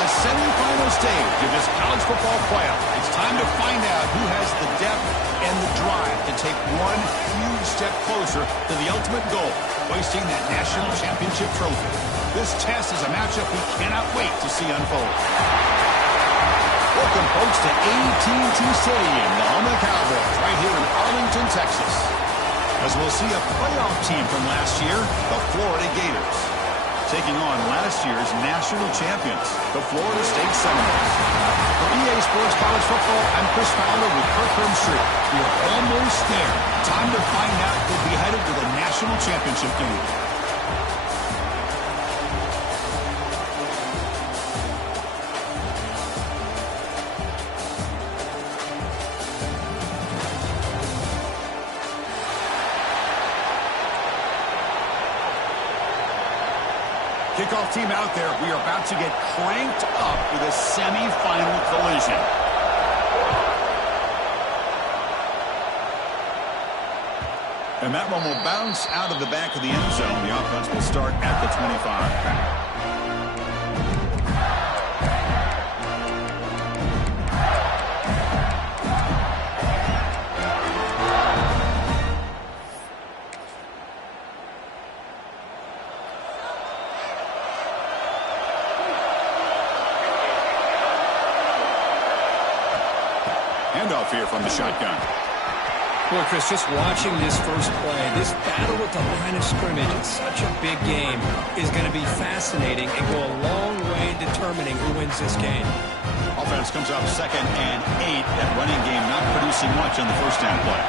the semifinal stage of this college football playoff. It's time to find out who has the depth and the drive to take one huge step closer to the ultimate goal, hoisting that national championship trophy. This test is a matchup we cannot wait to see unfold. Welcome, folks, to AT&T Stadium, the home of the Cowboys, right here in Arlington, Texas. As we'll see a playoff team from last year, the Florida Gators, taking on last year's national champions, the Florida State Seminoles. For EA Sports College Football, I'm Chris Fowler with Kirk Herbstreit. We're almost there. Time to find out who'll be headed to the national championship game. Kickoff team out there. We are about to get cranked up with a semifinal collision. And that one will bounce out of the back of the end zone. The offense will start at the 25. Handoff here from the shotgun. Well, Chris, just watching this first play, this battle at the line of scrimmage, it's such a big game, is going to be fascinating and go a long way in determining who wins this game. Offense comes up 2nd and 8. That running game not producing much on the first down play.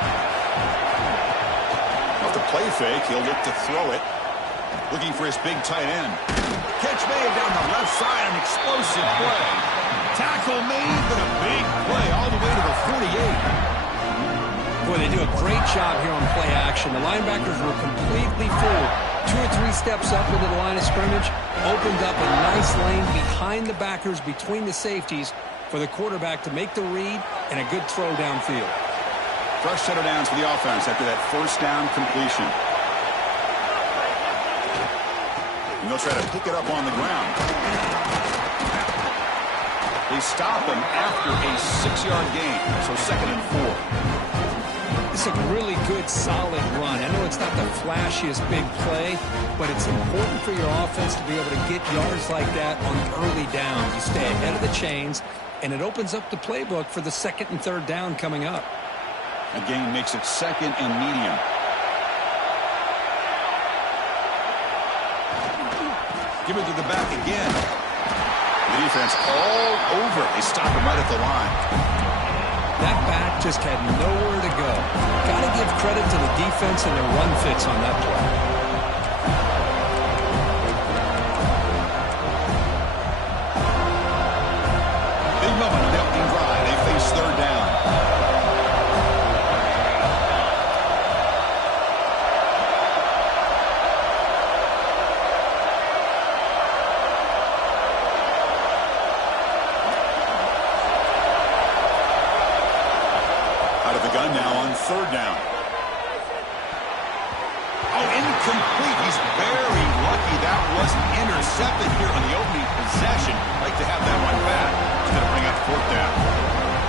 Off the play fake, he'll look to throw it. Looking for his big tight end. Catch made down the left side, an explosive play. Tackle made, but a big play all the way to the 48. Boy, they do a great job here on play action. The linebackers were completely fooled. 2 or 3 steps up into the line of scrimmage, opened up a nice lane behind the backers, between the safeties, for the quarterback to make the read and a good throw downfield. Fresh set of downs for the offense after that first down completion. And they'll try to pick it up on the ground. They stop him after a 6-yard gain, so 2nd and 4. It's a really good, solid run. I know it's not the flashiest big play, but it's important for your offense to be able to get yards like that on early downs. You stay ahead of the chains, and it opens up the playbook for the 2nd and 3rd down coming up. Again, makes it 2nd and medium. Give it to the back again. The defense all over. They stop him right at the line. That back just had nowhere to go. Got to give credit to the defense and their run fits on that play. Big moment on the opening drive. They face 3rd down. Gun now on 3rd down. Oh, incomplete. He's very lucky that wasn't intercepted here on the opening possession. Like to have that one back. He's going to bring up 4th down.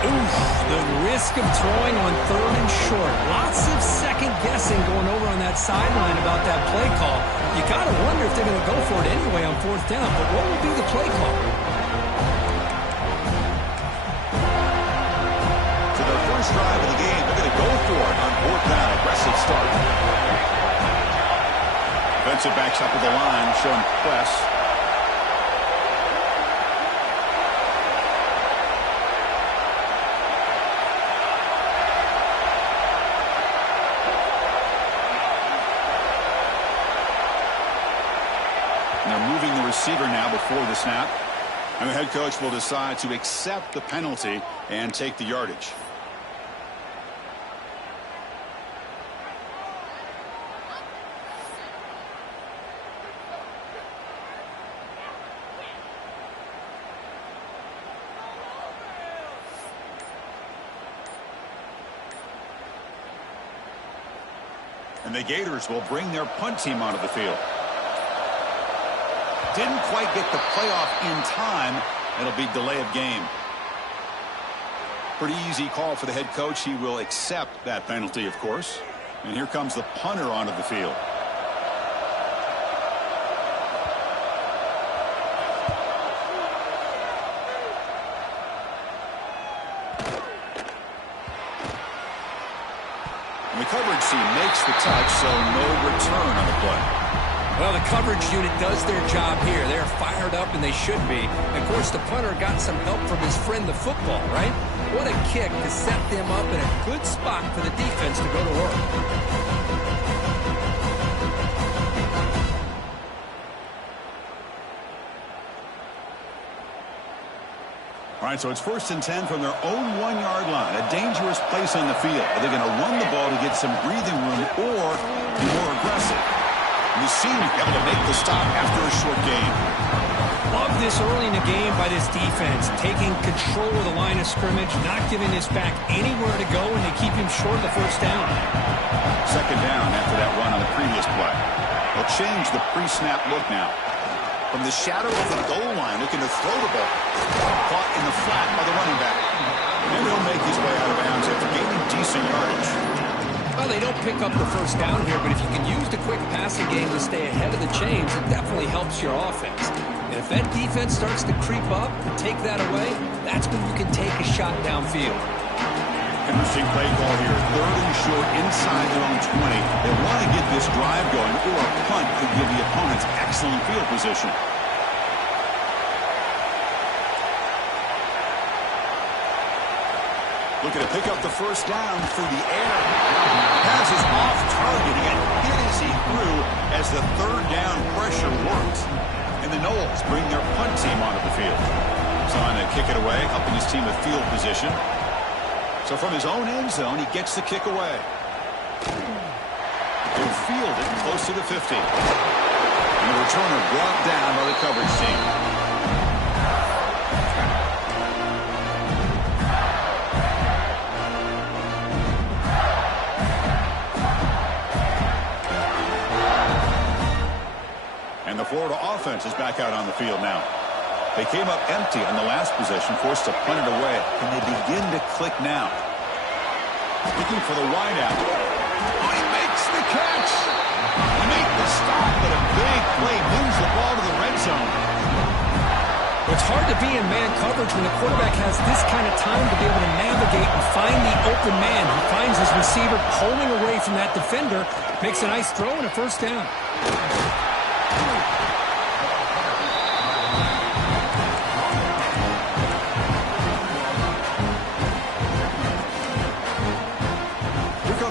Oof, the risk of throwing on 3rd and short. Lots of second guessing going over on that sideline about that play call. You got to wonder if they're going to go for it anyway on 4th down. But what will be the play call? Drive of the game. They're going to go for it on 4th down. Aggressive start. Defensive backs up at the line, showing press. And they're moving the receiver now before the snap. And the head coach will decide to accept the penalty and take the yardage. And the Gators will bring their punt team onto the field. Didn't quite get the playoff in time, It'll be delay of game. Pretty easy call for the head coach. He will accept that penalty, of course. And here comes the punter onto the field. And the coverage team makes the touch, so no return on the play. Well, the coverage unit does their job here. They're fired up, and they should be. Of course, the punter got some help from his friend, the football, right? What a kick to set them up in a good spot for the defense to go to work. All right, so it's 1st and 10 from their own 1-yard line. A dangerous place on the field. Are they going to run the ball to get some breathing room or be more aggressive? You seem able to make the stop after a short game. Love this early in the game by this defense, taking control of the line of scrimmage, not giving this back anywhere to go, and they keep him short of the first down. 2nd down after that run on the previous play. They'll change the pre-snap look now. From the shadow of the goal line, looking to throw the ball. Caught in the flat by the running back. And he'll make his way out of bounds after gaining decent yardage. Well, they don't pick up the first down here, but if you can use the quick passing game to stay ahead of the chains, it definitely helps your offense. And if that defense starts to creep up and take that away, that's when you can take a shot downfield. Interesting play call here. 3rd and short inside their own 20. They want to get this drive going, or a punt could give the opponents excellent field position. Looking to pick up the first down through the air. Pass is off target. He got hit as he threw as the 3rd down pressure worked. And the Noles bring their punt team onto the field. So on to kick it away, helping his team with field position. So from his own end zone, he gets the kick away. He'll field it close to the 50. And the returner brought down by the coverage team. And the Florida offense is back out on the field now. They came up empty on the last possession, forced to punt it away. Can they begin to click now? Looking for the wideout. Oh, he makes the catch. He made the stop, but a big play moves the ball to the red zone. It's hard to be in man coverage when the quarterback has this kind of time to be able to navigate and find the open man. He finds his receiver pulling away from that defender, makes a nice throw and a first down.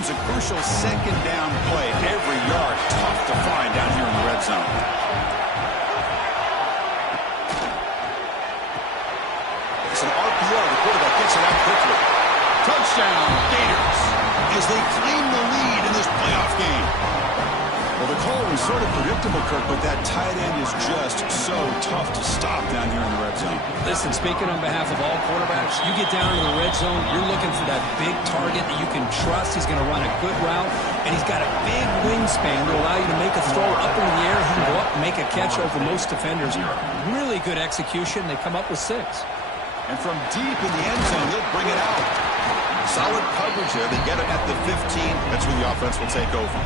A crucial 2nd down play. Every yard tough to find down here in the red zone. It's an RPO. The quarterback gets it out quickly. Touchdown, Gators, as they claim the lead in this playoff game. Well, the call was sort of predictable, Kirk, but that tight end is just so tough to stop down here in the red zone. Listen, speaking on behalf of all quarterbacks, you get down in the red zone, you're looking for that big target that you can trust. He's going to run a good route, and he's got a big wingspan to allow you to make a throw up in the air. He can go up and make a catch over most defenders. Really good execution. They come up with 6. And from deep in the end zone, they'll bring it out. Solid coverage there. They get it at the 15. That's where the offense will take over.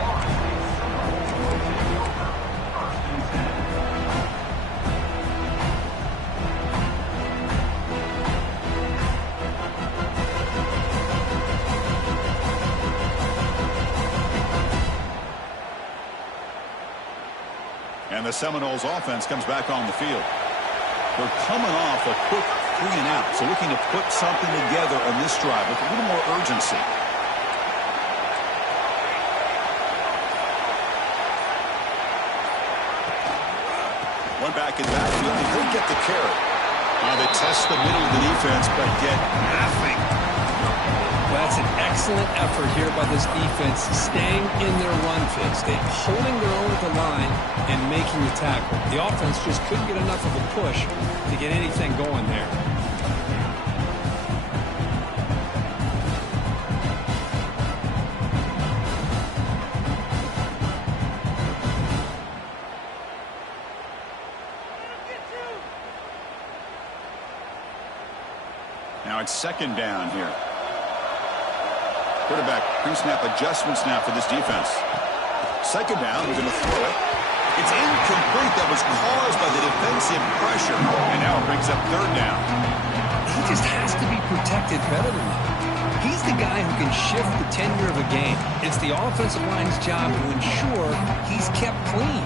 And the Seminoles offense comes back on the field. They're coming off a quick 3-and-out, so looking to put something together on this drive with a little more urgency. One back in backfield, and he'll get the carry. They test the middle of the defense, but get nothing. That's an excellent effort here by this defense, staying in their run fits. They're holding their own at the line and making the tackle. The offense just couldn't get enough of a push to get anything going there. second down here. Quarterback pre-snap adjustments now for this defense. Second down, we're going to throw it. It's incomplete. That was caused by the defensive pressure. And now it brings up third down. He just has to be protected better than that. He's the guy who can shift the tenure of a game. It's the offensive line's job to ensure he's kept clean.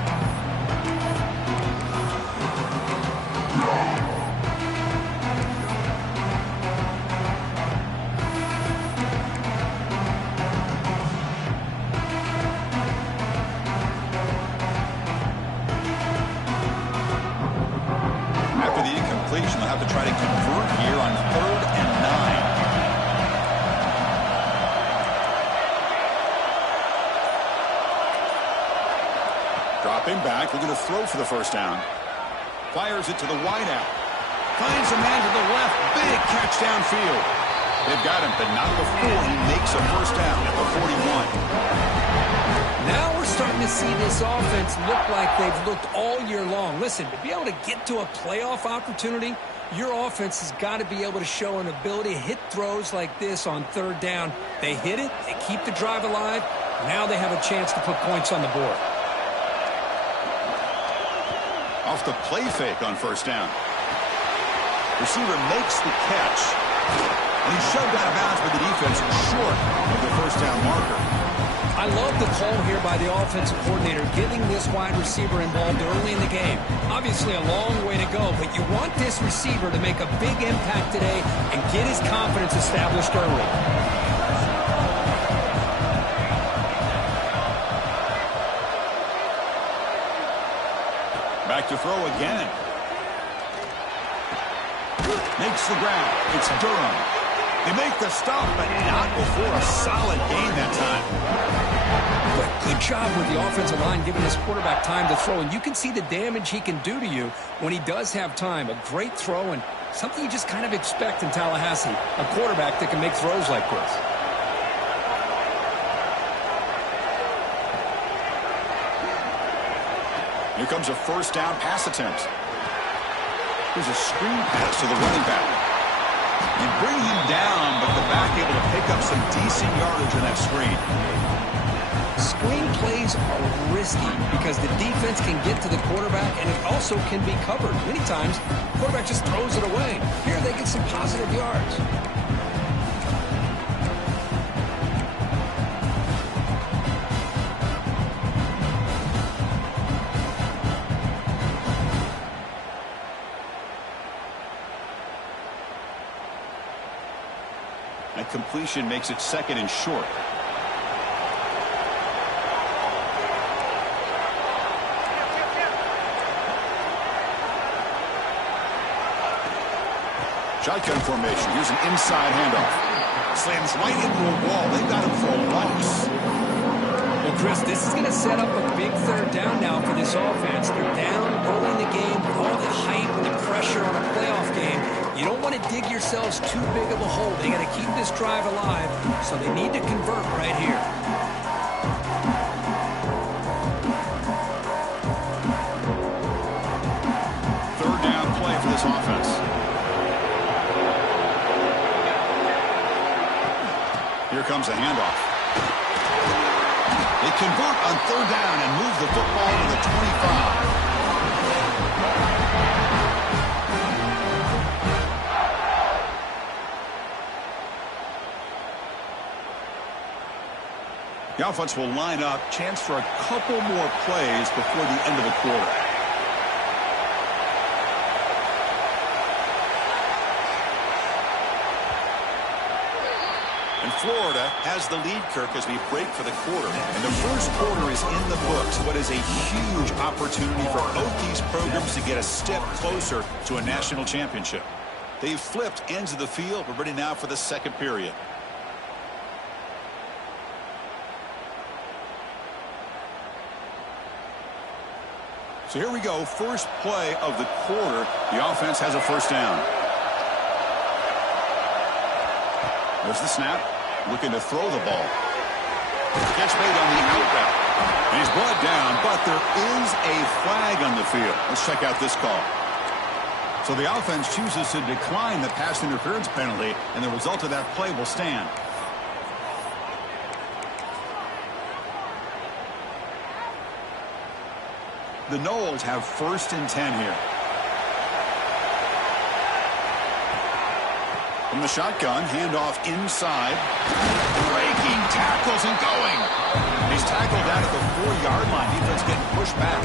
After the incompletion, they'll have to try to convert here on 3rd and 9. Dropping back, looking to throw for the first down. Fires it to the wideout. Finds a man to the left. Big catch downfield. They've got him, but not before he makes a first down at the 41. Now we're starting to see this offense look like they've looked all year long. Listen, to be able to get to a playoff opportunity, your offense has got to be able to show an ability to hit throws like this on third down. They hit it, they keep the drive alive. Now they have a chance to put points on the board. Off the play fake on first down. Receiver makes the catch. And he's shoved out of bounds by the defense short of the first down marker. I love the call here by the offensive coordinator, giving this wide receiver involved early in the game. Obviously a long way to go, but you want this receiver to make a big impact today and get his confidence established early. Back to throw again. Makes the ground. It's Durham. They make the stop, but not before a solid gain that time. But good job with the offensive line giving his quarterback time to throw, and you can see the damage he can do to you when he does have time. A great throw and something you just kind of expect in Tallahassee, a quarterback that can make throws like this. Here comes a first down pass attempt. Here's a screen pass to the running back. They bring him down, but the back able to pick up some decent yardage on that screen. Screen plays are risky because the defense can get to the quarterback, and it also can be covered. Many times, the quarterback just throws it away. Here they get some positive yards. That completion makes it second and short. Shotgun formation. Here's an inside handoff. Slams right into a wall. They got him for a loss. Well, Chris, this is going to set up a big third down now for this offense. They're down early in the game with all the hype and the pressure on a playoff game. You don't want to dig yourselves too big of a hole. They got to keep this drive alive, so they need to convert right here. Third down play for this offense. Here comes a handoff. They convert on third down and move the football to the 25. The offense will line up. Chance for a couple more plays before the end of the quarter. And Florida has the lead, Kirk, as we break for the quarter. And the first quarter is in the books. What is a huge opportunity for both these programs to get a step closer to a national championship. They've flipped ends of the field. We're ready now for the second period. So here we go, first play of the quarter. The offense has a first down. There's the snap, looking to throw the ball. Catch made on the out route. And he's brought down, but there is a flag on the field. Let's check out this call. So the offense chooses to decline the pass interference penalty, and the result of that play will stand. The Noles have 1st and 10 here. From the shotgun, handoff inside. Breaking tackles and going. He's tackled out at the 4-yard line. Defense getting pushed back.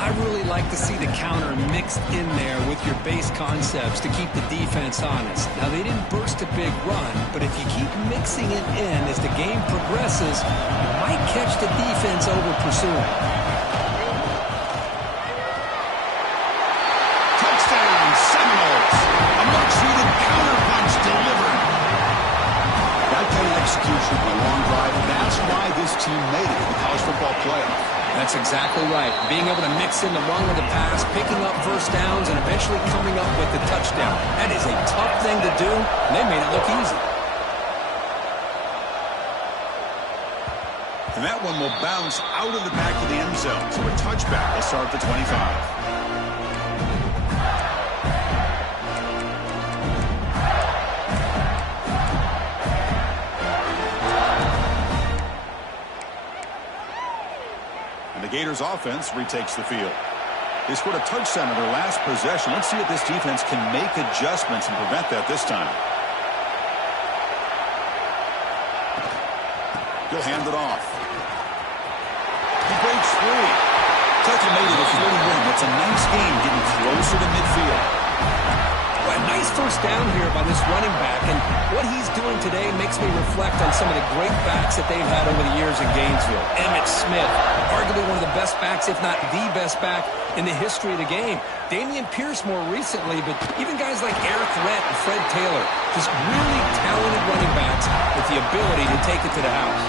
I really like to see the counter mixed in there with your base concepts to keep the defense honest. Now, they didn't burst a big run, but if you keep mixing it in as the game progresses, you might catch the defense over pursuing. Touchdown, Seminoles. A much-needed counter-punch delivered. That kind of execution on a long drive, that's why this team made it to the college football playoff. That's exactly right. Being able to mix in the run with the pass, picking up first downs, and eventually coming up with the touchdown. That is a tough thing to do, and they made it look easy. And that one will bounce out of the back of the end zone. So a touchback will start at the 25. Gators offense retakes the field. They scored a touchdown in their last possession. Let's see if this defense can make adjustments and prevent that this time. He'll hand it off. He breaks free. Tucker made it a 41. That's a nice game getting closer to midfield. Well, a nice first down here by this running back, and what he's doing today makes me reflect on some of the great backs that they've had over the years in Gainesville. Emmitt Smith, arguably one of the best backs, if not the best back in the history of the game. Dameon Pierce more recently, but even guys like Eric Rhett and Fred Taylor, just really talented running backs with the ability to take it to the house.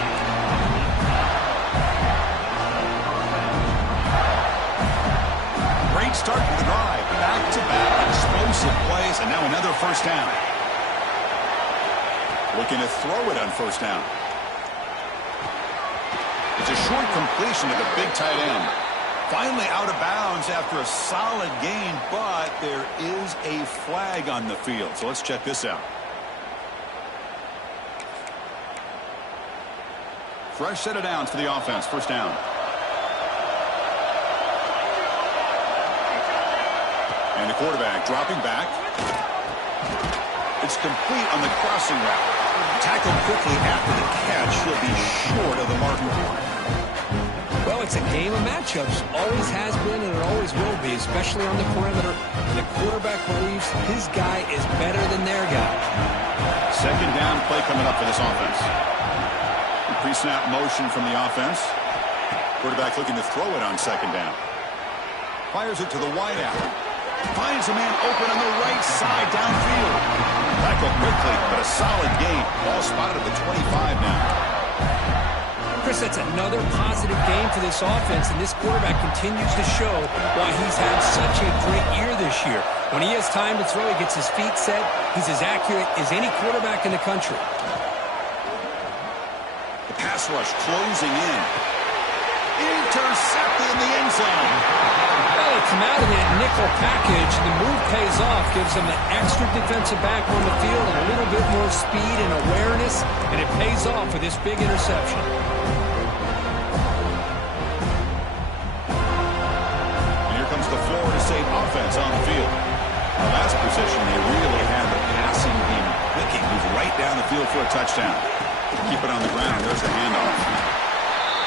Great start to the drive. Back-to-back explosive plays, and now another first down. Looking to throw it on first down. It's a short completion to the big tight end. Finally out of bounds after a solid gain, but there is a flag on the field. So let's check this out. Fresh set of downs for the offense. First down. And the quarterback dropping back. It's complete on the crossing route. Tackled quickly after the catch. He'll be short of the marker. Well, it's a game of matchups. Always has been and it always will be, especially on the perimeter. And the quarterback believes his guy is better than their guy. Second down play coming up for this offense. Pre-snap motion from the offense. Quarterback looking to throw it on second down. Fires it to the wideout. Finds a man open on the right side downfield. Tackled quickly, but a solid gain. Ball spotted at the 25 now. Chris, that's another positive game for this offense, and this quarterback continues to show why he's had such a great year this year. When he has time to throw, he gets his feet set. He's as accurate as any quarterback in the country. The pass rush closing in. Intercepted in the end zone. Well, they come out of that nickel package. The move pays off, gives them an extra defensive back on the field and a little bit more speed and awareness, and it pays off with this big interception. And here comes the Florida State offense on the field. The last position, they really had the passing game clicking. Move right down the field for a touchdown. Keep it on the ground. There's the handoff.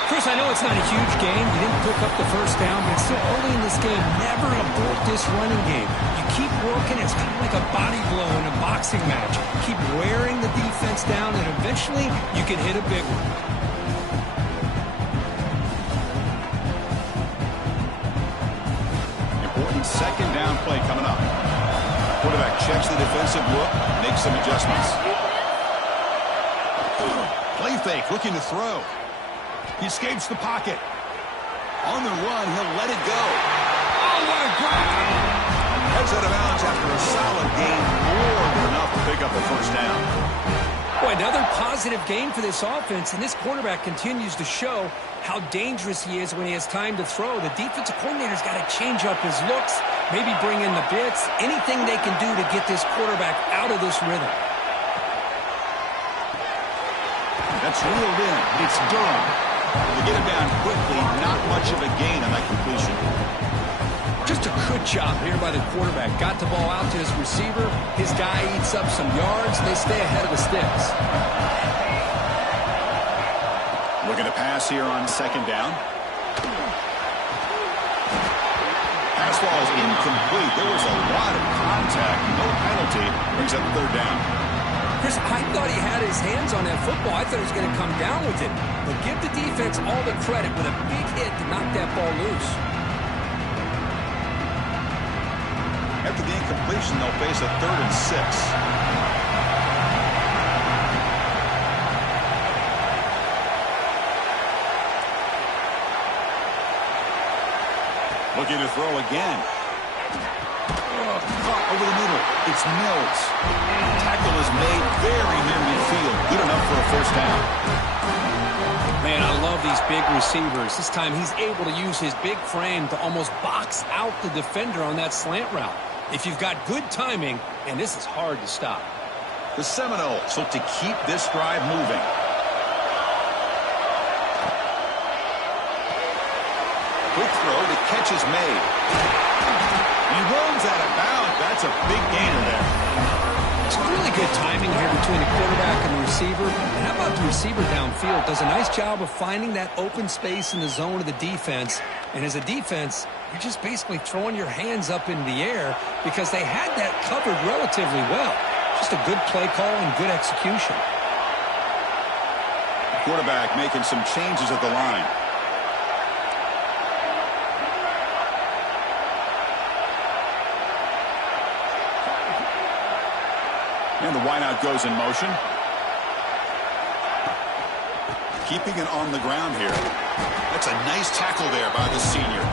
Chris, I know it's not a huge game. You didn't pick up the first down, but it's still early in this game. Never abort this running game. You keep working. It's kind of like a body blow in a boxing match. Keep wearing the defense down, and eventually you can hit a big one. Important second down play coming up. Quarterback checks the defensive look, makes some adjustments. Play fake, looking to throw. He escapes the pocket. On the run, he'll let it go. Oh, what a grab! Heads out of bounds after a solid gain. More than enough to pick up a first down. Boy, another positive game for this offense, and this quarterback continues to show how dangerous he is when he has time to throw. The defensive coordinator's got to change up his looks, maybe bring in the blitz, anything they can do to get this quarterback out of this rhythm. That's reeled in. It's Durham. They get him down quickly. Not much of a gain on that completion. Just a good job here by the quarterback. Got the ball out to his receiver. His guy eats up some yards, and they stay ahead of the sticks. Looking to pass here on second down. Pass ball is incomplete. There was a lot of contact. No penalty. Brings up third down. Chris, I thought he had his hands on that football. I thought he was going to come down with it. But give the defense all the credit with a big hit to knock that ball loose. After the incompletion, they'll face a 3rd and 6. Looking to throw again. Caught over the middle. It's Mills. Tackle is made very near midfield. Good enough for a first down. Man, I love these big receivers. This time he's able to use his big frame to almost box out the defender on that slant route. If you've got good timing, and this is hard to stop. The Seminoles look to keep this drive moving. Quick throw, the catch is made. He runs out of bounds. That's a big gainer there. It's really good timing here between the quarterback and the receiver. And how about the receiver downfield? Does a nice job of finding that open space in the zone of the defense. And as a defense, you're just basically throwing your hands up in the air because they had that covered relatively well. Just a good play call and good execution. Quarterback making some changes at the line. And the wideout goes in motion. Keeping it on the ground here. That's a nice tackle there by the senior.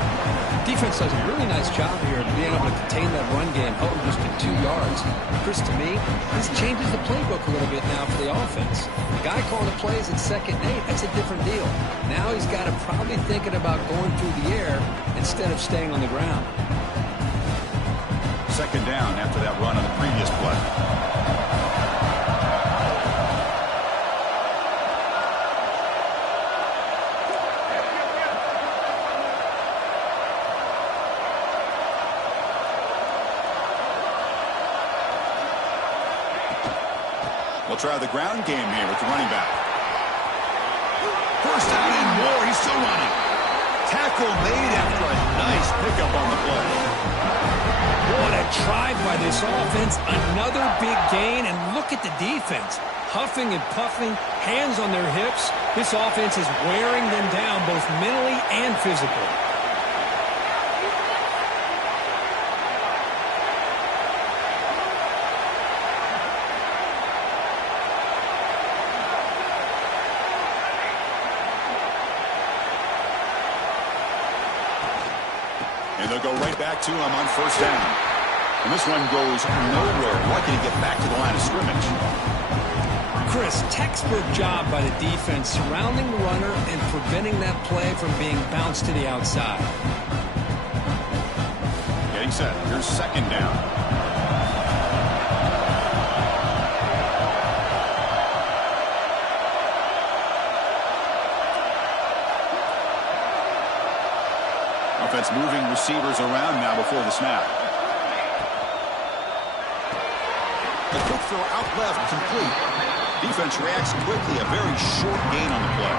Defense does a really nice job here of being able to contain that run game, held him just to 2 yards. Chris, to me, this changes the playbook a little bit now for the offense. The guy calling the plays at 2nd and 8, that's a different deal. Now he's got to probably thinking about going through the air instead of staying on the ground. 2nd down after that run on the previous play. We'll try the ground game here with the running back. First down and more. He's still running. Tackle made after a nice pickup on the play. What a drive by this offense. Another big gain. And look at the defense. Huffing and puffing, hands on their hips. This offense is wearing them down both mentally and physically. And they'll go right back to him on 1st down. And this one goes nowhere. Lucky to get back to the line of scrimmage. Chris, textbook job by the defense surrounding the runner and preventing that play from being bounced to the outside. Getting set. Here's 2nd down. Offense moving receivers around now before the snap. The quick throw out left, complete. Defense reacts quickly, a very short gain on the play.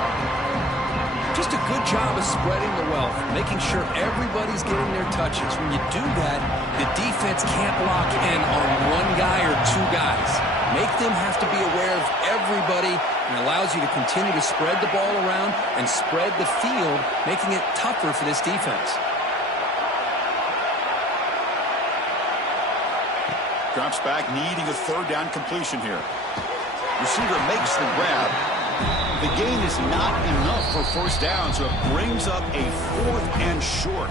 Just a good job of spreading the wealth, making sure everybody's getting their touches. When you do that, the defense can't lock in on one guy or 2 guys. Make them have to be aware of everybody, and allows you to continue to spread the ball around and spread the field, making it tougher for this defense. Drops back, needing a 3rd down completion here. Receiver makes the grab. The gain is not enough for 1st down, so it brings up a 4th and short.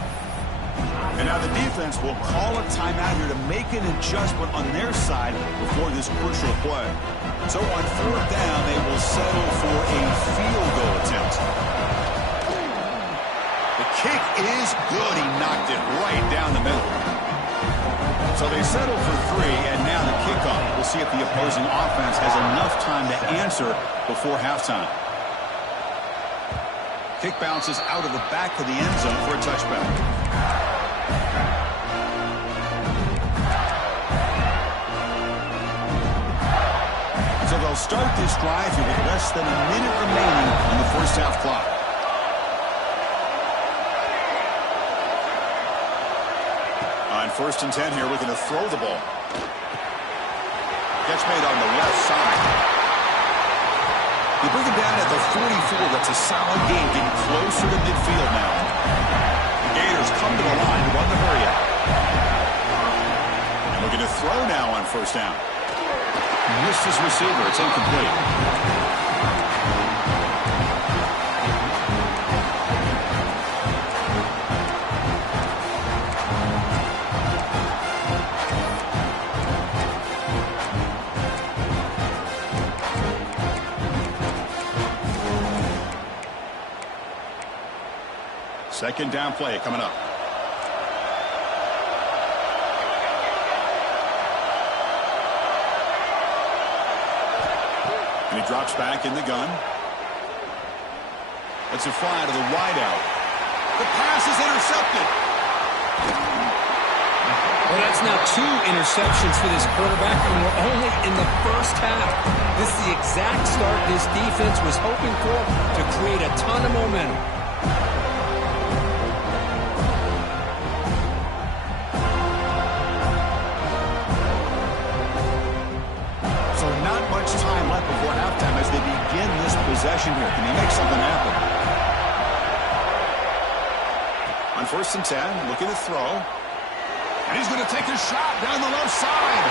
And now the defense will call a timeout here to make an adjustment on their side before this crucial play. So on fourth down, they will settle for a field goal attempt. The kick is good. He knocked it right down the middle. So they settle for 3, and now the kickoff. We'll see if the opposing offense has enough time to answer before halftime. Kick bounces out of the back of the end zone for a touchback. So they'll start this drive here with less than a minute remaining on the first half clock. On 1st and 10 here, looking to throw the ball. Catch made on the left side. You bring him down at the 44. That's a solid gain, getting closer to midfield now. The Gators come to the line to run the hurry out. And looking to throw now on 1st down. Missed his receiver. It's incomplete. Second down play coming up. And he drops back in the gun. Lets it fly to the wideout. The pass is intercepted. Well, that's now 2 interceptions for this quarterback, and we're only in the first half. This is the exact start this defense was hoping for to create a ton of momentum. Before halftime as they begin this possession here. Can he make something happen? On 1st and 10, looking to throw. And he's going to take a shot down the left side.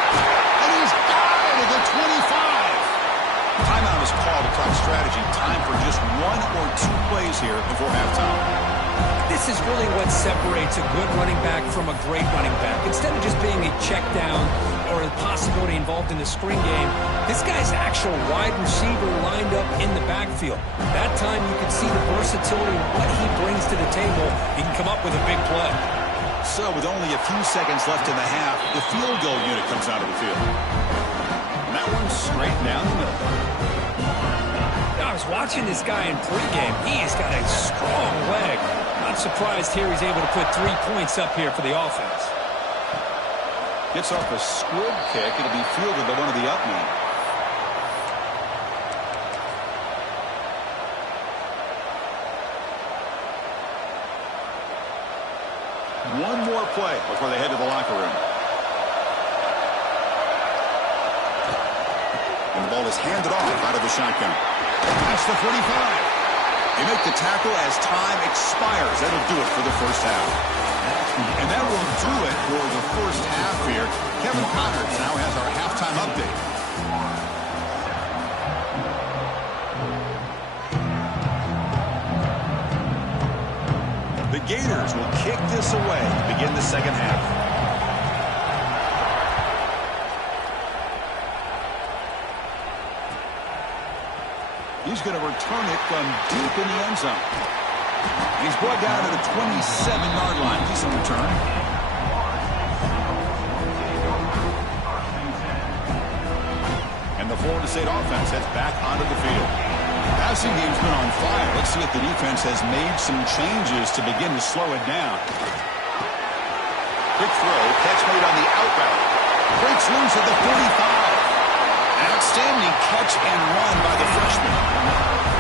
And he's got it at the 25. Timeout is called to talk strategy. Time for just 1 or 2 plays here before halftime. This is really what separates a good running back from a great running back. Instead of just being a check down or a possibility involved in the screen game, this guy's actual wide receiver lined up in the backfield. That time you can see the versatility of what he brings to the table. He can come up with a big play. So with only a few seconds left in the half, the field goal unit comes out of the field. And that one's straight down the middle. I was watching this guy in pregame. He's got a strong leg. Not surprised here he's able to put 3 points up here for the offense. Gets off a squib kick. It'll be fielded by one of the up men. One more play before they head to the locker room. And the ball is handed off out of the shotgun. That's the 45. They make the tackle as time expires. That'll do it for the first half. And that will do it for the first half here. Kevin Connors now has our halftime update. The Gators will kick this away to begin the second half. He's going to return it from deep in the end zone. He's brought down to the 27-yard line. Decent return. And the Florida State offense heads back onto the field. Passing game's been on fire. Let's see if the defense has made some changes to begin to slow it down. Quick throw. Catch made on the out route. Breaks loose at the 45. An outstanding catch and run by the freshman.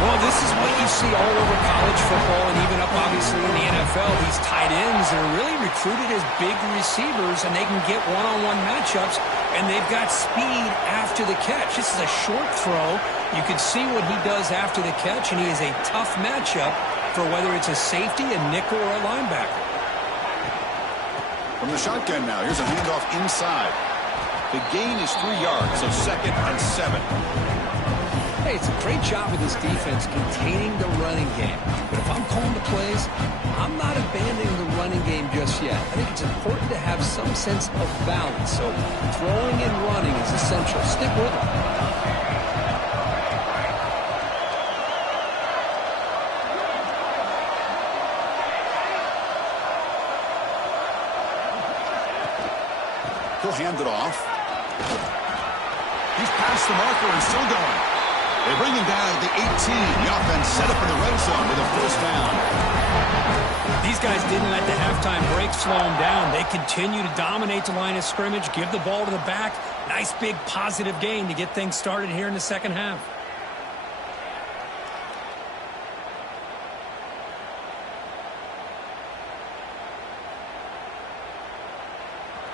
Well, this is what you see all over college football and even up, obviously, in the NFL. These tight ends are really recruited as big receivers, and they can get one-on-one matchups, and they've got speed after the catch. This is a short throw. You can see what he does after the catch, and he is a tough matchup for whether it's a safety, a nickel, or a linebacker. From the shotgun now, here's a handoff inside. The gain is 3 yards, so 2nd and 7. Hey, it's a great job of this defense containing the running game. But if I'm calling the plays, I'm not abandoning the running game just yet. I think it's important to have some sense of balance. So throwing and running is essential. Stick with it. He'll hand it off. He's past the marker and still going. They bring him down to the 18. The offense set up in the red zone with a first down. These guys didn't let the halftime break slow them down. They continue to dominate the line of scrimmage, give the ball to the back. Nice big positive gain to get things started here in the second half.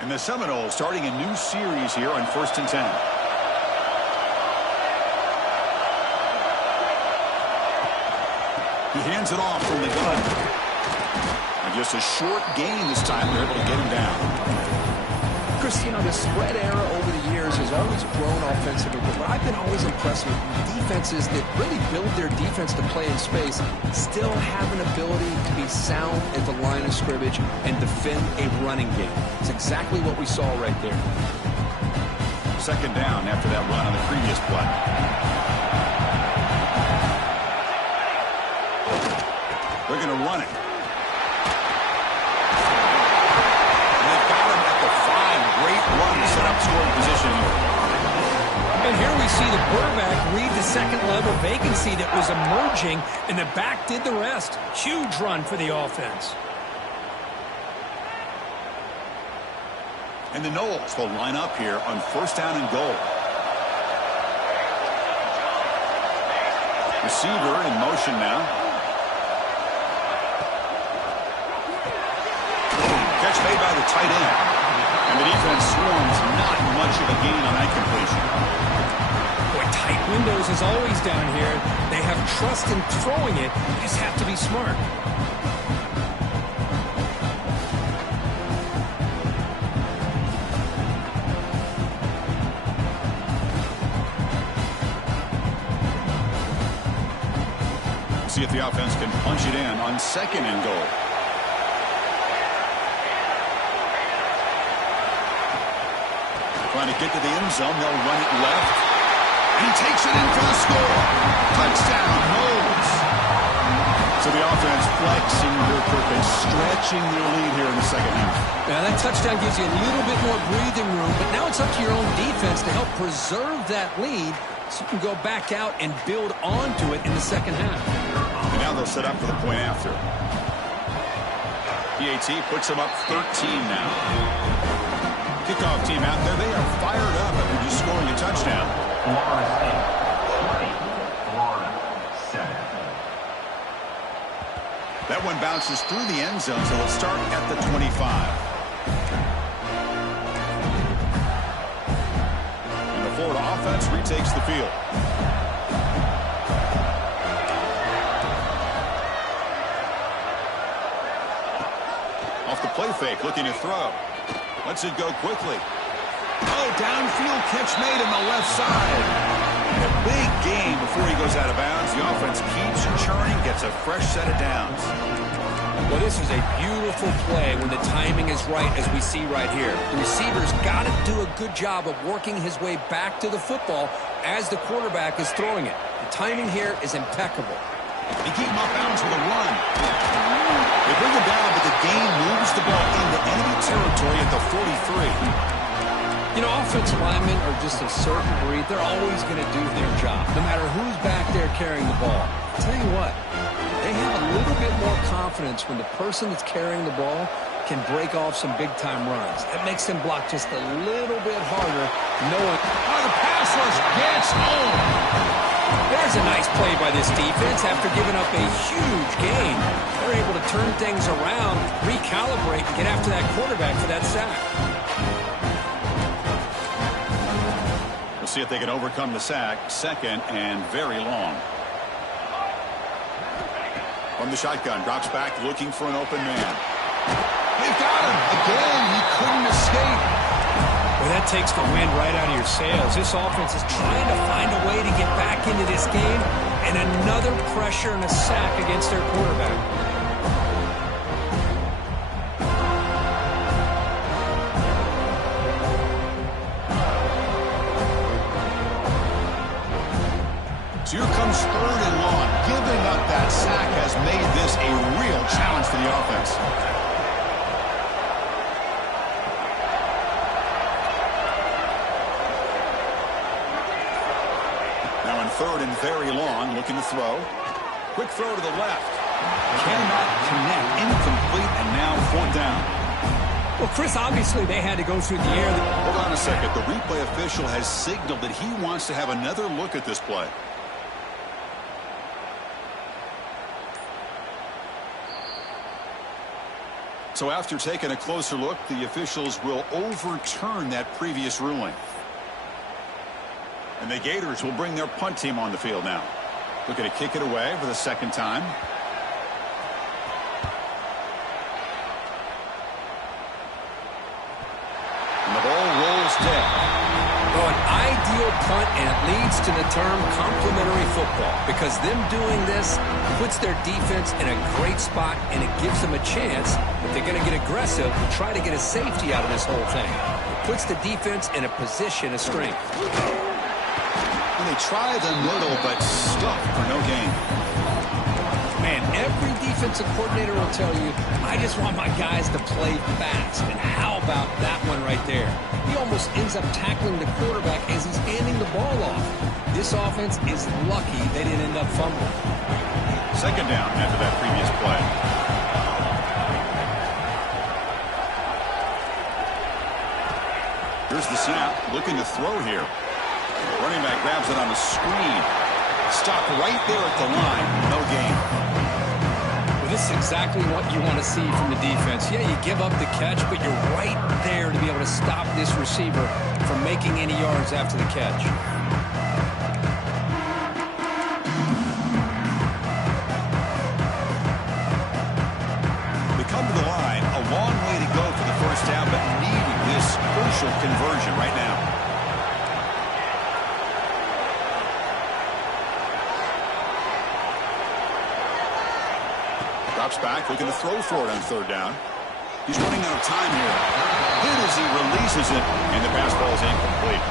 And the Seminoles starting a new series here on 1st and 10. He hands it off from the gun. And just a short gain this time. They're able to get him down. Chris, you know, the spread era over the years has always grown offensively, but I've been always impressed with defenses that really build their defense to play in space, still have an ability to be sound at the line of scrimmage and defend a running game. It's exactly what we saw right there. Second down after that run on the previous play. They're going to run it. And they've got him at the 5. Great run to set up scoring position here. And here we see the quarterback read the second level vacancy that was emerging, and the back did the rest. Huge run for the offense. And the Noles will line up here on 1st down and goal. Receiver in motion now. Catch made by the tight end. And the defense swarms not much of a gain on that completion. Boy, tight windows is always down here. They have trust in throwing it. You just have to be smart. See if the offense can punch it in on 2nd and goal. Trying to get to the end zone. They'll run it left. And he takes it in for the score. Touchdown, Noles. So the offense flexing their purpose, stretching their lead here in the second half. Now that touchdown gives you a little bit more breathing room, but now it's up to your own defense to help preserve that lead so you can go back out and build onto it in the second half. And now they'll set up for the point after. PAT puts them up 13 now. Kickoff team out there. They are fired up after just scoring a touchdown. Florida State, 20. Florida 7. That one bounces through the end zone, so they'll start at the 25. And the Florida offense retakes the field. Off the play fake, looking to throw. Lets it go quickly. Oh, downfield catch made on the left side. And a big gain before he goes out of bounds. The offense keeps churning, gets a fresh set of downs. Well, this is a beautiful play when the timing is right, as we see right here. The receiver's got to do a good job of working his way back to the football as the quarterback is throwing it. The timing here is impeccable. They keep him off bounds with a run. They bring him down, but the gain moves the ball into enemy territory at the 43. You know, offensive linemen are just a certain breed. They're always going to do their job, no matter who's back there carrying the ball. I'll tell you what, they have a little bit more confidence when the person that's carrying the ball can break off some big-time runs. That makes them block just a little bit harder, knowing, oh, the pass rush gets home. There's a nice play by this defense after giving up a huge gain. They're able to turn things around, recalibrate, and get after that quarterback for that sack. We'll see if they can overcome the sack. 2nd and very long. From the shotgun, drops back looking for an open man. They've got him. Again, he couldn't escape. Well, that takes the wind right out of your sails. This offense is trying to find a way to get back into this game, and another pressure and a sack against their quarterback. comes 3rd and long. Giving up that sack has made this a real challenge for the offense. Now in 3rd and very long, looking to throw. Quick throw to the left. Cannot connect. Incomplete, and now 4th down. Well, Chris, obviously they had to go through the air. Hold on a second. The replay official has signaled that he wants to have another look at this play. So after taking a closer look, the officials will overturn that previous ruling. And the Gators will bring their punt team on the field now. Looking to kick it away for the 2nd time. And the ball rolls dead. Well, an ideal punt, and it leads to the term complementary football, because them doing this puts their defense in a great spot, and it gives them a chance, if they're going to get aggressive, to try to get a safety out of this whole thing. It puts the defense in a position of strength. And they try the middle, but stuck for no gain. Man, every defensive coordinator will tell you, I just want my guys to play fast. And how about that one right there? He almost ends up tackling the quarterback as he's handing the ball off. This offense is lucky they didn't end up fumbling. 2nd down after that previous play. Here's the snap, looking to throw here. Running back grabs it on the screen. Stopped right there at the line. No gain. Well, this is exactly what you want to see from the defense. Yeah, you give up the catch, but you're right there to be able to stop this receiver from making any yards after the catch. We come to the line. A long way to go for the 1st down, but needing this crucial conversion right now. Drops back, looking to throw for it on 3rd down. He's running out of time here. Hit as he releases it, and the pass ball is incomplete.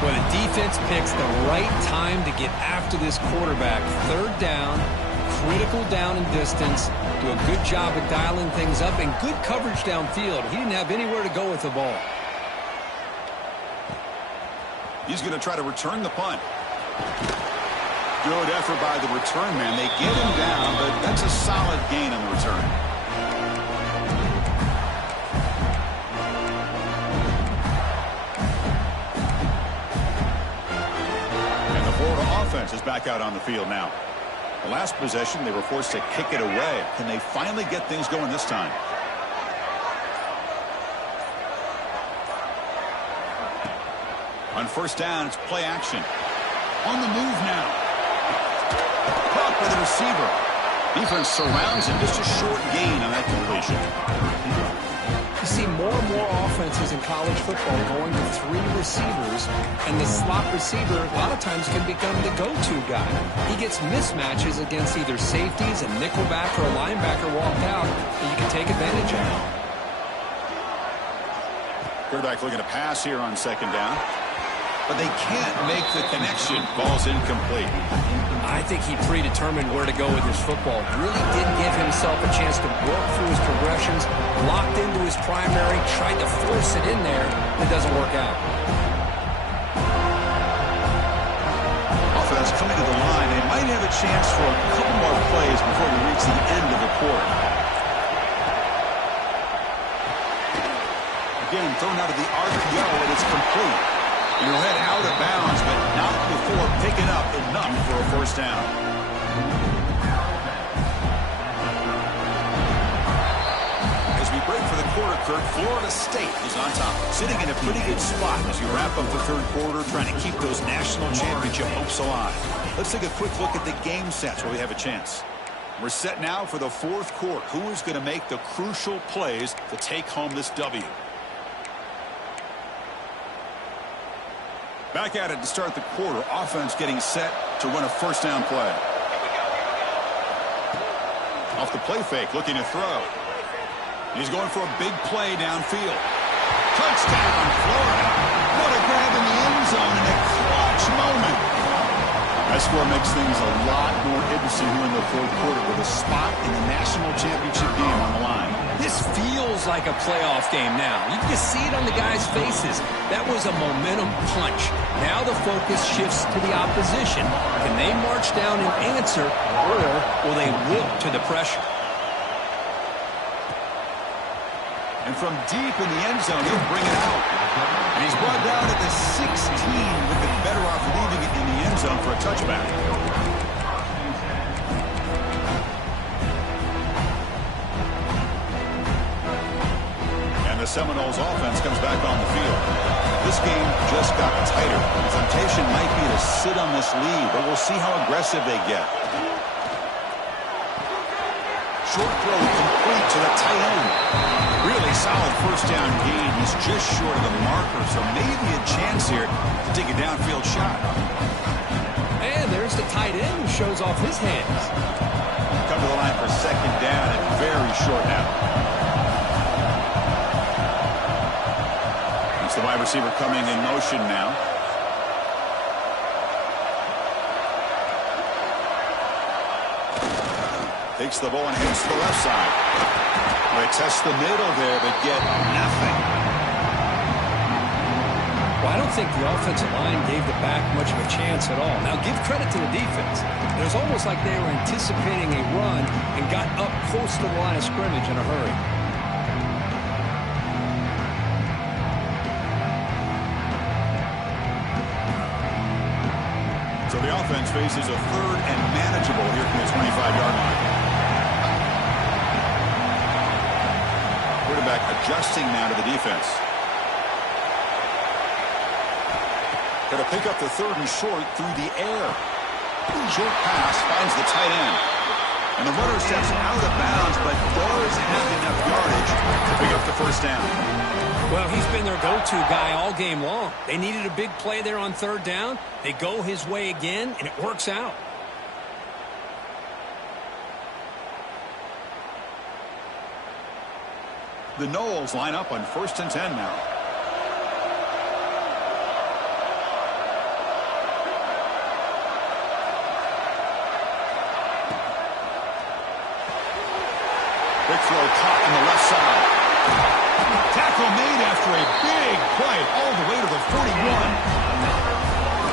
Well, the defense picks the right time to get after this quarterback. 3rd down, critical down and distance. Do a good job of dialing things up, and good coverage downfield. He didn't have anywhere to go with the ball. He's going to try to return the punt. Good effort by the return man. They get him down, but that's a solid gain on the return. And the Florida offense is back out on the field now. The last possession, they were forced to kick it away. Can they finally get things going this time? On 1st down, it's play action. On the move now. Caught by the receiver. Defense surrounds him. Just a short gain on that completion. You see more and more offenses in college football going to 3 receivers, and the slot receiver a lot of times can become the go-to guy. He gets mismatches against either safeties, a nickelback, or a linebacker walked out that you can take advantage of. Quarterback looking to pass here on 2nd down. But they can't make the connection. Ball's incomplete. I think he predetermined where to go with his football. Really didn't give himself a chance to work through his progressions. Locked into his primary, tried to force it in there. It doesn't work out. Offense coming to the line. They might have a chance for a couple more plays before we reach the end of the quarter. Again, thrown out of the RPO, and it's complete. You'll head out of bounds, but not before picking up enough for a 1st down. As we break for the quarter, Kurt, Florida State is on top, sitting in a pretty good spot as you wrap up the 3rd quarter, trying to keep those national championship hopes alive. Let's take a quick look at the game sets where we have a chance. We're set now for the 4th quarter. Who is going to make the crucial plays to take home this W? Back at it to start the quarter. Offense getting set to run a 1st down play. Off the play fake, looking to throw. He's going for a big play downfield. Touchdown, Florida. What a grab in the end zone in a clutch moment. That score makes things a lot more interesting here in the fourth quarter with a spot in the national championship game on the line. This feels like a playoff game now. You can just see it on the guys' faces. That was a momentum punch. Now the focus shifts to the opposition. Can they march down and answer, or will they wilt to the pressure? And from deep in the end zone, he'll bring it out. And he's brought down at the 16, with the better off leaving it in the end zone for a touchback. And the Seminoles offense comes back on the field. This game just got tighter. The temptation might be to sit on this lead, but we'll see how aggressive they get. Short throw complete to the tight end. Really solid first down gain. He's just short of the marker, so maybe a chance here to take a downfield shot. And there's the tight end who shows off his hands. Come to the line for second down and very short now. It's the wide receiver coming in motion now. Takes the ball and heads to the left side. They test the middle there, but get nothing. Well, I don't think the offensive line gave the back much of a chance at all. Now, give credit to the defense. It was almost like they were anticipating a run and got up close to the line of scrimmage in a hurry. So the offense faces a third and manageable here from the 25-yard line. Quarterback adjusting now to the defense. Going to pick up the third and short through the air. Short pass finds the tight end. And the runner steps out of bounds, but does have enough yardage to pick up the first down. Well, he's been their go-to guy all game long. They needed a big play there on third down. They go his way again, and it works out. The Noles line up on 1st and 10 now. Big throw caught on the left side. Tackle made after a big play all the way to the 41.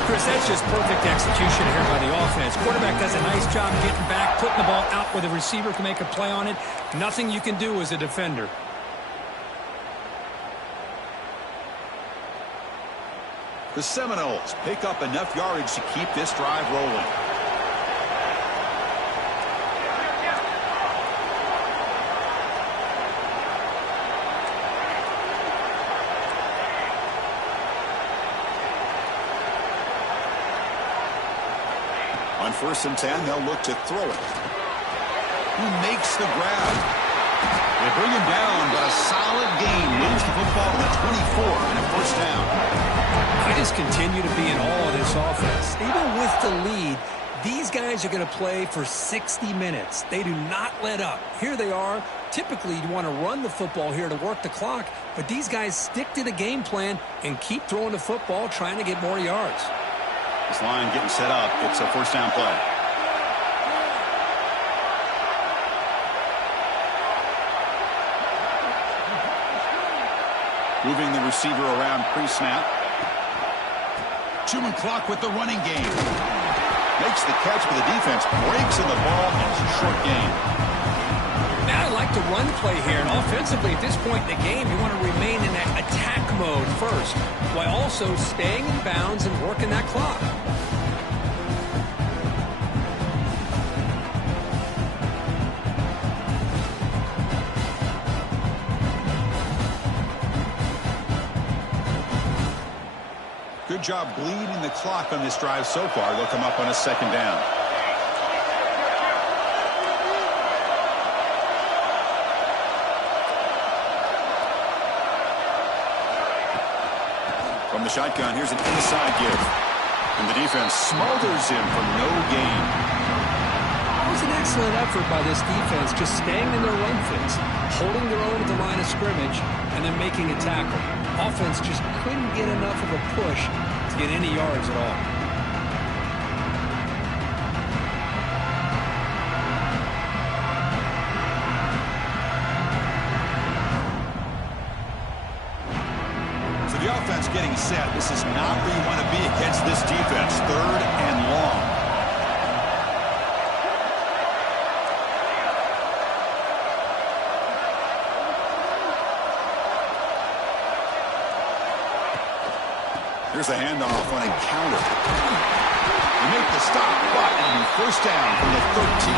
Chris, that's just perfect execution here by the offense. Quarterback does a nice job getting back, putting the ball out where the receiver can make a play on it. Nothing you can do as a defender. The Seminoles pick up enough yardage to keep this drive rolling. On 1st and 10, they'll look to throw it. Who makes the grab? They bring him down, but a solid gain moves the football to the 24 and a first down. I just continue to be in awe of this offense. Even with the lead, these guys are going to play for 60 minutes. They do not let up. Here they are. Typically, you want to run the football here to work the clock, but these guys stick to the game plan and keep throwing the football, trying to get more yards. This line getting set up. It's a first down play. Moving the receiver around pre-snap. Chewing clock with the running game. Makes the catch, but the defense breaks in the ball, and it's a short gain. Now I like the run play here, and offensively at this point in the game, you want to remain in that attack mode first, while also staying in bounds and working that clock. Good job bleeding the clock on this drive so far. They'll come up on a second down. From the shotgun, here's an inside give. And the defense smothers him for no gain. That was an excellent effort by this defense, just staying in their run fits, holding their own at the line of scrimmage, and then making a tackle. Offense just couldn't get enough of a push to get any yards at all. getting set. This is not where you want to be against this defense. 3rd and long. Here's the handoff on a counter. You make the stop, but it'll be first down from the 13.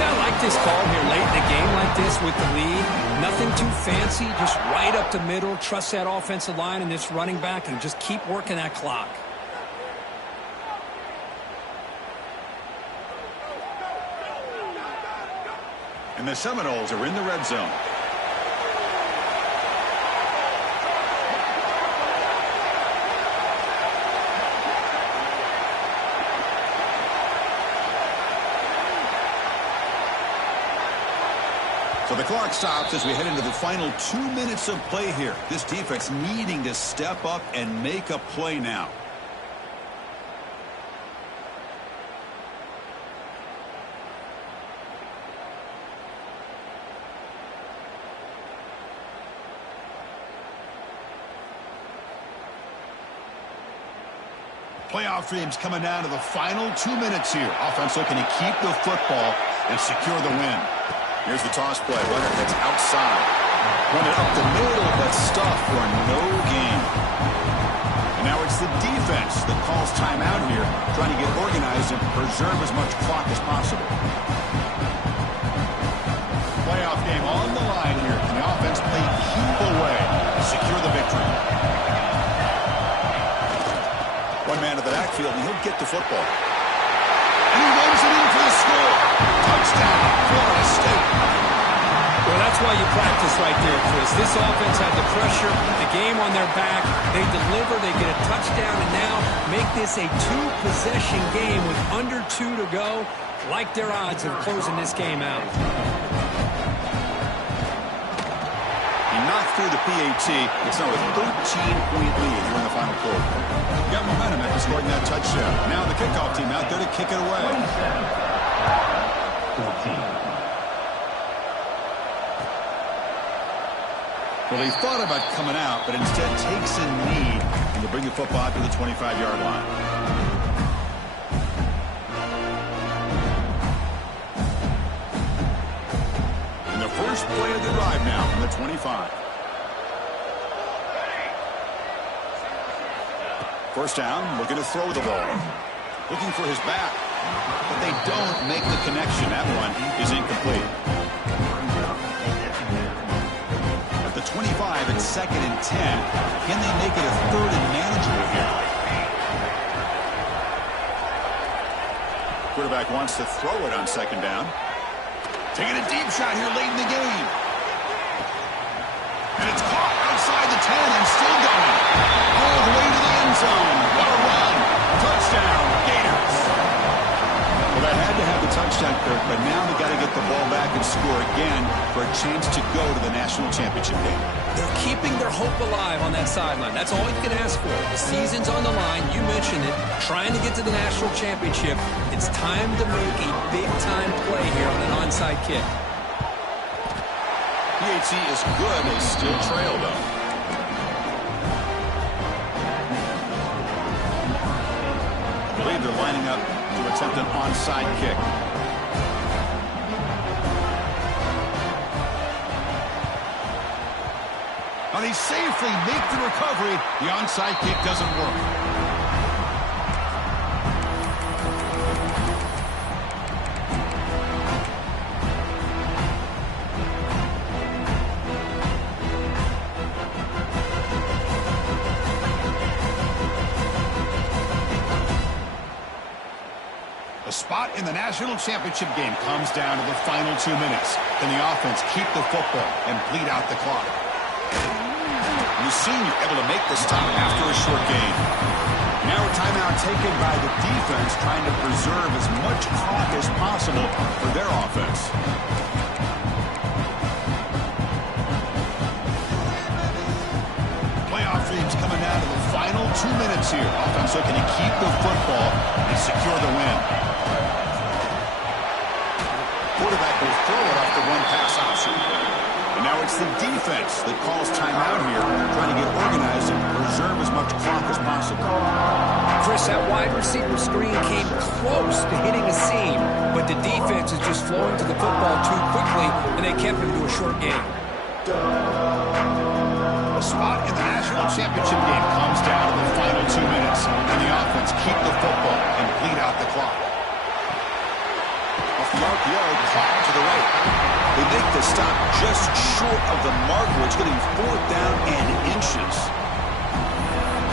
Yeah, I like this call here late in the game like this with the lead. Nothing too fancy, just right up the middle. Trust that offensive line and this running back and just keep working that clock. And the Seminoles are in the red zone. So the clock stops as we head into the final 2 minutes of play here. This defense needing to step up and make a play now. Playoff dreams coming down to the final 2 minutes here. Offense looking to keep the football and secure the win. Here's the toss play. Runner that's outside. Run it up the middle, but stuffed for no gain. And now it's the defense that calls timeout here, trying to get organized and preserve as much clock as possible. Playoff game on the line here. Can the offense play keep away to secure the victory? One man to the backfield, and he'll get the football. And he runs it in for the score. Touchdown, Florida State. Well, that's why you practice right there, Chris. This offense had the pressure, the game on their back. They deliver, they get a touchdown, and now make this a 2-possession game with under 2 to go. Like their odds of closing this game out. He knocked through the PAT. It's now a 13-point lead here in the final quarter. Got momentum after scoring that touchdown. Now the kickoff team out there to kick it away. 14. Well, he thought about coming out, but instead takes a knee and to bring the football to the 25-yard line. And the first play of the drive now from the 25. First down, looking to throw the ball. Looking for his back. But they don't make the connection. That one is incomplete. At the 25, it's 2nd and 10. Can they make it a 3rd and manageable here? Quarterback wants to throw it on 2nd down. Taking a deep shot here late in the game. And it's caught outside the 10 and still going. All the way to the end zone. What a run. Touchdown, Gators. Well, that had to have the touchdown, Kirk, but now they got to get the ball back and score again for a chance to go to the national championship game. They're keeping their hope alive on that sideline. That's all you can ask for. The season's on the line. You mentioned it. Trying to get to the national championship. It's time to make a big-time play here on an onside kick. PAT is good. They still trail, though. I believe they're lining up to attempt an onside kick. Now they safely make the recovery. The onside kick doesn't work. Spot in the national championship game comes down to the final 2 minutes. Can the offense keep the football and bleed out the clock? And the senior able to make the stop after a short gain. Now a timeout taken by the defense, trying to preserve as much clock as possible for their offense. Playoff dreams coming down to the final 2 minutes here. Offense looking to keep the football and secure the win. Quarterback will throw it off the one-pass option. And now it's it's the defense that calls timeout here, trying to get organized and preserve as much clock as possible. Chris, that wide receiver screen came close to hitting a seam, but the defense is just flowing to the football too quickly, and they kept him to a short game. A spot in the national championship game comes down to the final 2 minutes, and the offense keep the football and bleed out the clock. A Mark Yard clock to the right. They make the stop just short of the marker. It's getting 4th down and inches.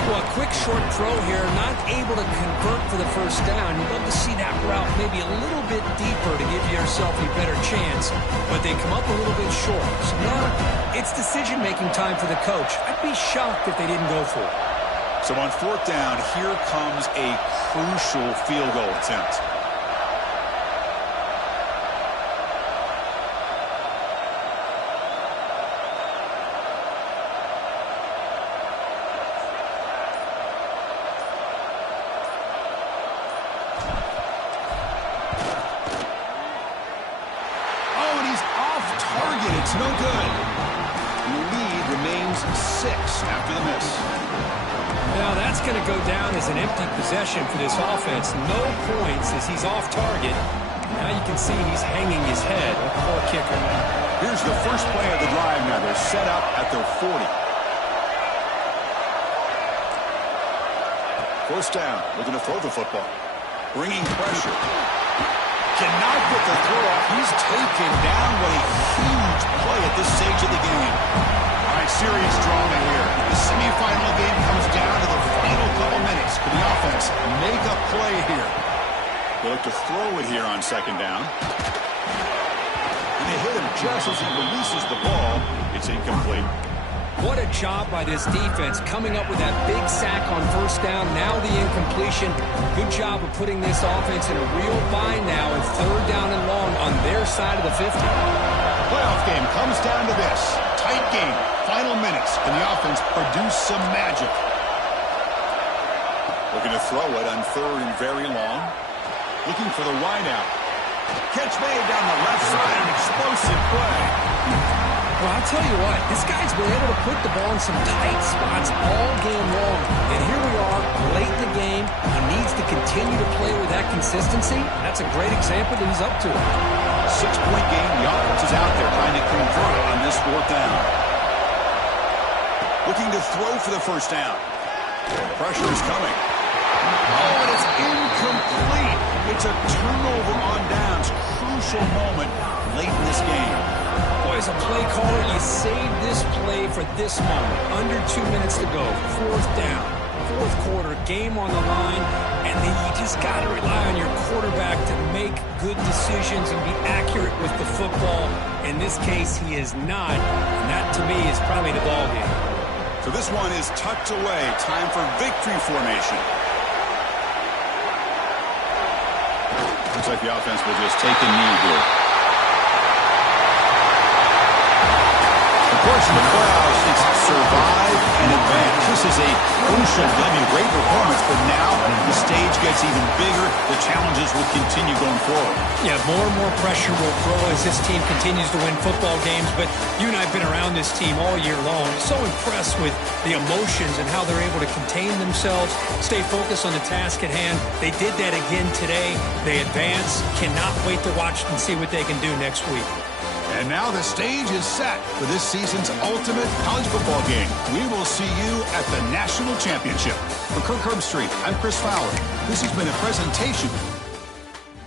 Well, a quick short throw here, not able to convert for the first down. You'd love to see that route maybe a little bit deeper to give yourself a better chance, but they come up a little bit short. So now it's decision-making time for the coach. I'd be shocked if they didn't go for it. So on 4th down, here comes a crucial field goal attempt. It's no good. The lead remains 6 after the miss. Now that's going to go down as an empty possession for this offense. No points as he's off target. Now you can see he's hanging his head. A poor kicker. Here's the first play of the drive now. They're set up at their 40. 1st down. Looking to throw the football. Bringing pressure. Cannot get the throw off. He's taken down. What a huge play at this stage of the game. All right, serious drama here. The semifinal game comes down to the final couple minutes. Can the offense make a play here? They look to throw it here on 2nd down. And they hit him just as he releases the ball. It's incomplete. What a job by this defense coming up with that big sack on 1st down. Now the incompletion. Good job of putting this offense in a real bind now and 3rd down and long on their side of the 50. Playoff game comes down to this. Tight game. Final minutes. Can the offense produce some magic? Looking to throw it on 3rd and very long. Looking for the wide out. Catch made down the left side. An explosive play. Well, I'll tell you what, this guy's been able to put the ball in some tight spots all game long. And here we are, late in the game. He needs to continue to play with that consistency. That's a great example that he's up to it. 6-point game. The offense is out there trying to convert on this 4th down. Looking to throw for the 1st down. Pressure is coming. Oh, and it's incomplete. It's a turnover on downs. Crucial moment late in this game. As a play caller, you save this play for this moment. Under 2 minutes to go. 4th down. 4th quarter. Game on the line. And then you just got to rely on your quarterback to make good decisions and be accurate with the football. In this case, he is not. And that, to me, is probably the ball game. So this one is tucked away. Time for victory formation. Looks like the offense will just take a knee here. Of course, the crowd thinks survive and advance. This is a crucial game. Great performance, but now the stage gets even bigger. The challenges will continue going forward. Yeah, more and more pressure will grow as this team continues to win football games. But you and I have been around this team all year long. So impressed with the emotions and how they're able to contain themselves, stay focused on the task at hand. They did that again today. They advance. Cannot wait to watch and see what they can do next week. And now the stage is set for this season's ultimate college football game. We will see you at the National Championship. For Kirk Herbstreit, I'm Chris Fowler. This has been a presentation